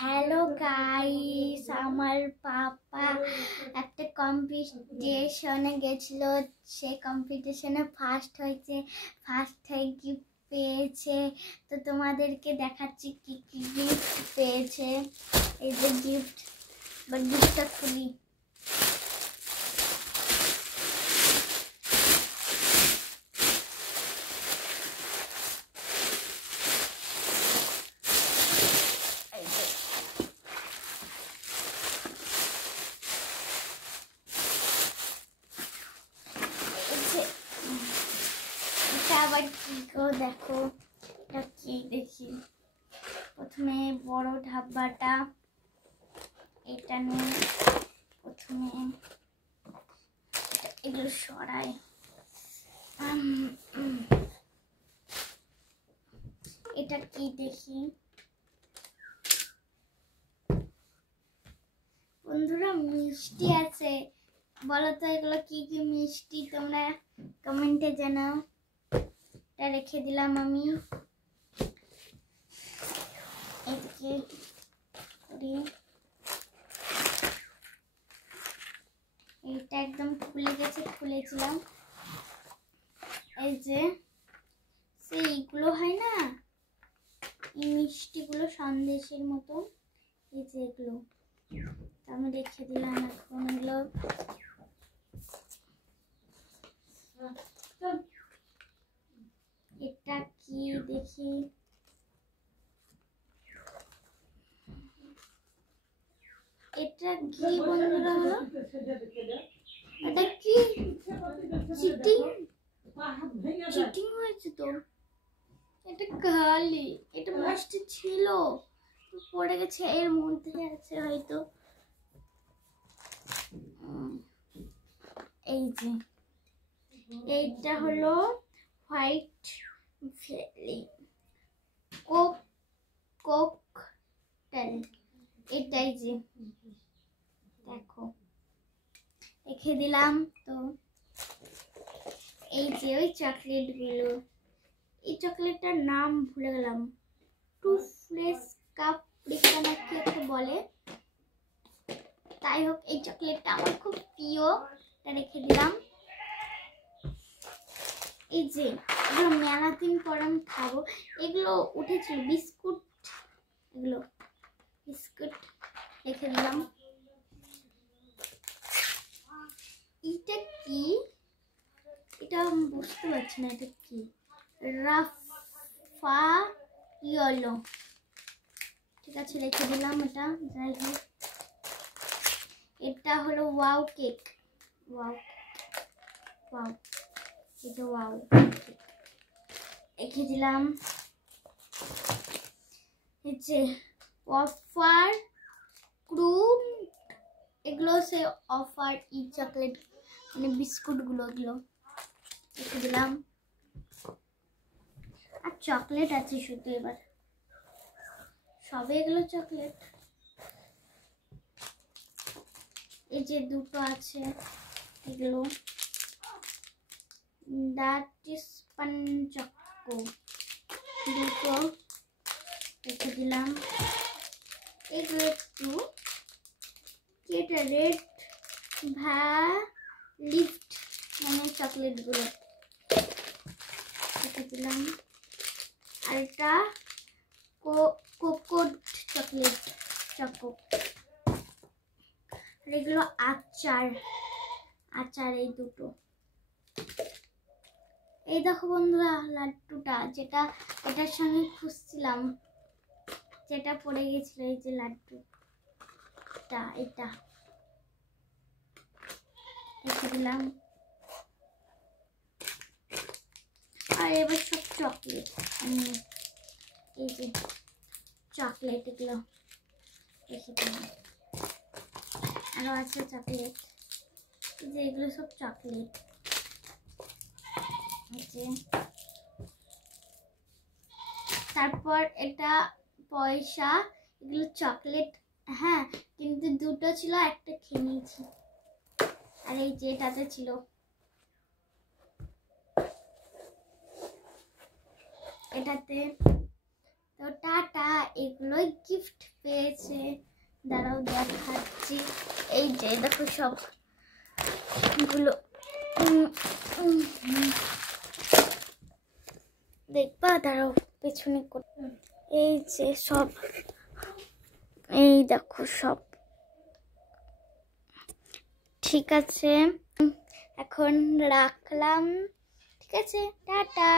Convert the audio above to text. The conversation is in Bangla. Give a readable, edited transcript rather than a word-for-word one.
হ্যালো গাইস, আমার পাপা একটা কম্পিটিশনে গেছিল। সেই কম্পিটিশনে ফার্স্ট হয়েছে, ফার্স্ট হয়ে গিফট পেয়েছে। তো তোমাদেরকে দেখাচ্ছি কি কি গিফট পেয়েছে। এই যে গিফট, বাট গিফটটা খুলি। আবার কি গো, দেখো এটা কি দেখি। প্রথমে বড় ঢাব্বাটা এটা নিয়ে প্রথমে এগুলো সরাই। এটা কি দেখি বন্ধুরা, মিষ্টি আছে। বলো তো এগুলো কি কি মিষ্টি, তোমরা কমেন্টে জানাও। এটা রেখে দিলাম আমি এদিকে করি। এটা একদম খুলে গেছে, খুলেছিলাম। এই যে সেইগুলো হয় না, এই মিষ্টিগুলো সন্দেশের মতো, এই যে এগুলো আমি রেখে দিলাম। এখন এগুলো এটা কি দেখি, এটা কি বন্ধুরা হলো, এটা কি চিটিং চিটিং হয়েছে তো। এটা খালি, এটা মিষ্টি ছিল পড়ে গেছে, এর মধ্যে আছে হয়তো। এই যে এইটা হলো হোয়াইট কোকটেল। এটাই যে দেখো রেখে দিলাম। তো এই যে ওই চকলেট গুলো, এই চকলেটটার নাম ভুলে গেলাম, টুফলেস কাপ্রিকা না কি একটা বলে। তাই হোক, এই চকলেটটা আমার খুব প্রিয়, এটা রেখে দিলাম। এই যে এগুলো মেলা দিন পর আমি খাবো, এগুলো উঠেছিল বিস্কুট, এগুলো বিস্কুট রেখে দিলাম। এটা কি, এটা আমি বুঝতে পারছি না এটা কি। রাফাইলো, ঠিক আছে রেখে দিলাম এটা। যাই হোক, এটা হলো ওয়াও কেক, ওয়াও ওয়াও, এটা ওয়াও রেখে দিলাম। এই যে অফার ক্রুম, এগুলো সে অফার ই চকলেট মানে বিস্কুট গুলো, এগুলো রেখে দিলাম। আর চকলেট আছে শুধু, এবার সবে এগুলো চকলেট। এই যে দুটো আছে এগুলো, চকো দুটো রেখে দিলাম। এগুলো একটু এটা রেড লিফট মানে চকলেট গুলো রেখে দিলাম। আর এটা কোকোড চকলেট চকো। আর এগুলো আচার, আচার এই দুটো। এই দেখো বন্ধুরা লাড্ডুটা, যেটা এটার সঙ্গে খুঁজছিলাম, যেটা পড়ে গেছিল, এই যে লাড্ডুটা, এটা রেখে দিলাম। আর এবার সব চকলেট, এই যে চকলেট এগুলো রেখে দিলাম। আরো আছে চকলেট, এই যে এগুলো সব চকলেট। তারপর এটা পয়সা, এগুলো চকলেট, হ্যাঁ কিন্তু দুটো ছিল, একটা খেয়ে নিয়েছি। আর এই যে এটাতে ছিল, এটাতে তো টাটা, এগুলোই গিফট পেয়েছে। দাঁড়াও দেখাচ্ছি, এই যে দেখো সবগুলো দেখবা, দাঁড়াও পেছনে এই যে সব, এই দেখো সব। ঠিক আছে, এখন রাখলাম। ঠিক আছে, টাটা।